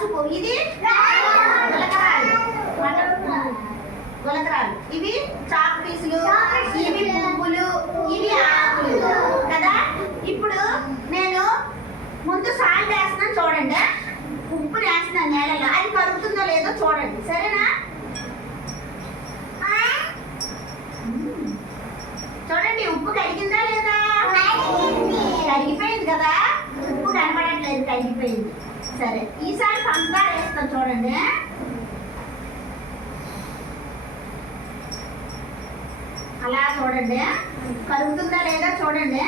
పసుపు, ఇది గులకరాలు, గులకరాలు, ఇవి చాక్ పీసులు, ఇవి పువ్వులు, ఇవి ఆకులు కదా. ఇప్పుడు నేను ముందు సాల్ట్ వేస్తున్నాను చూడండి, ఉప్పు వేస్తున్నాను నేలలో, అది కరుగుతుందో లేదో చూడండి, సరేనా? చూడండి ఉప్పు కరిగిందా లేదా? కరిగిపోయింది కదా, ఉప్పు కనపడట్లేదు, కరిగిపోయింది. సరే ఈసారి పంచదార వేస్తాం చూడండి. అలా చూడండి, కరుగుతుందా లేదా చూడండి.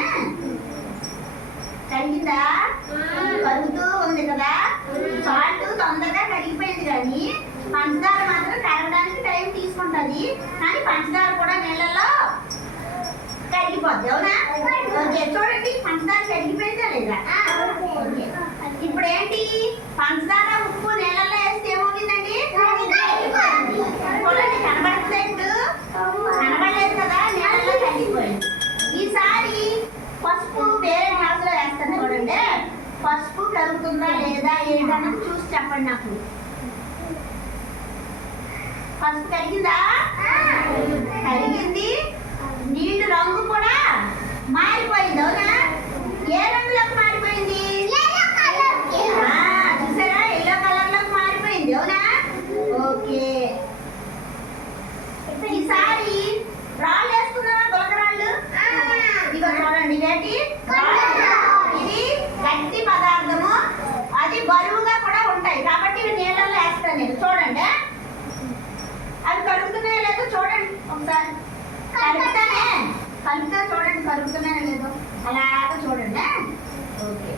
కరిగిందా? కరుగుతూ ఉంది కదా. సాల్ట్ తొందరగా కరిగిపోయింది, కానీ పంచదార మాత్రం కరగడానికి టైం తీసుకుంటుంది. కానీ పంచదార కూడా నీళ్ళలో కరిగిపోద్ది, అవునా? ఓకే, చూడండి పంచదార కరిగిపోయిందా లేదా? ఓకే, ఇప్పుడు ఏంటి, పంచదార ఉప్పు నీళ్ళలో వేస్తే ఏమవుతుందండి? చూడండి కనబడుతుంది, ఇప్పుడు కనబడలేదు కదా, నీళ్ళలో కరిగిపోయింది. ఈసారి పసుపు వేరే గ్లాసులో వేస్తాను చూడండి. పసుపు కరుగుతుందా లేదా ఏంటన్నది చూసి చెప్పండి నాకు. పసుపు కరిగిందా? కరిగింది. నీళ్ళు రంగు కూడా మారిపోయింది, అవునా? ఏ రంగులోకి మారిపోయింది? చూసారా, ఎల్లో కలర్ లోకి మారిపోయింది, అవునా? ఓకే, ఈసారి రాళ్ళు వేసుకుందామా? గులకరాళ్ళు, ఇదిగో చూడండి, ఏంటి ఇది గట్టి పదార్థము, అది బరువుగా కూడా ఉంటాయి కాబట్టి ఇవి నీళ్ళల్లో వేస్తాను నేను. చూడండి అవి కరుగుతున్నాయో లేదో చూడండి ఒకసారి. కలుపుతానే, కలుపుతా చూడండి, కరుగుతున్నాయో లేదో అలాగా చూడండి. ఓకే,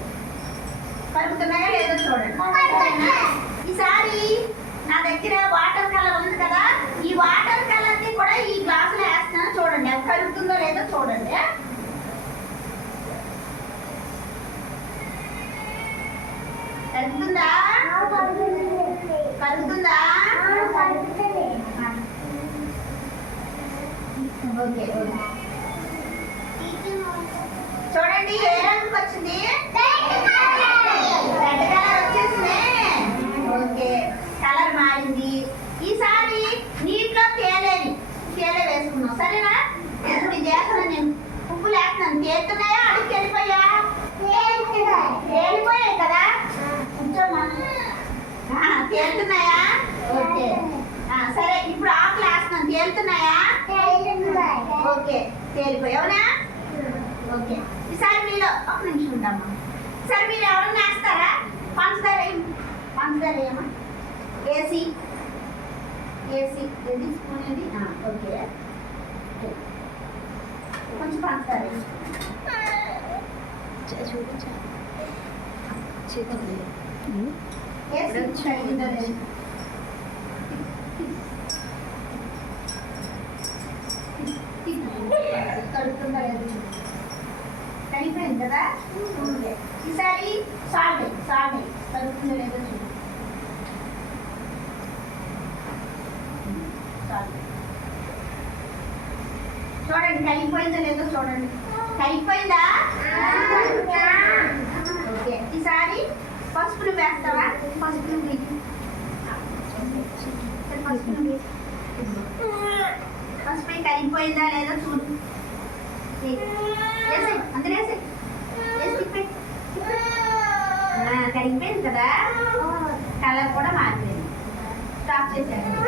కరుగుతున్నాయో లేదో చూడండి. ఈసారి నా దగ్గర వాటర్ కలర్ ఉంది కదా, ఈ వాటర్ కలర్ ని కూడా ఈ గ్లాసులో వేస్తున్నాను చూడండి, అది కరుగుతుందో లేదో చూడండి. కరుగుతుందా? కరుగుతుందా? ఓకే, చూడండి ఏ రంగుకి వచ్చింది? రెడ్ కలర్ వచ్చేసింది. ఓకే, కలర్ మారింది. ఈసారి నీటిలో తేలే వేసుకున్నాం, సరేనా? ఇప్పుడు ఇది వేస్తున్నాను నేను, ఉప్పు వేస్తున్నాను. తేలుతున్నాయా? అడిగి వెళ్ళిపోయా? తేలిపోయాయి కదా, కూర్చోమ్మా. తేలుతున్నాయా? ఓకే, సరే ఇప్పుడు ఆకులు వేస్తున్నాను. తేలుతున్నాయా? ఓకే, తేలిపోయావునా? ఓకే, ఈసారి మీరు ఒక నిమిషం ఉండమ్మా. సరే మీరు ఎవరైనా వేస్తారా? పంచదార పంచదార ఏమా? ఏసీ ఏది స్పూన్ ఏది? ఓకే, కొంచెం పంచదార కలుపుతుందా లేదు? కలిపోయింది కదా. ఈసారి సాల్ట్ కలుపుతుందా లేదో చూడండి. చూడండి కలిపోయిందో లేదో చూడండి. కలిపోయిందా? ఓకే, ఈసారి పసుపును వేస్తావా? పసుపు కలిపోయిందా లేదో చూడు. అందులో కరిగిపోయింది కదా, కలర్ కూడా మారిపోయింది. స్టాప్ చేశాను.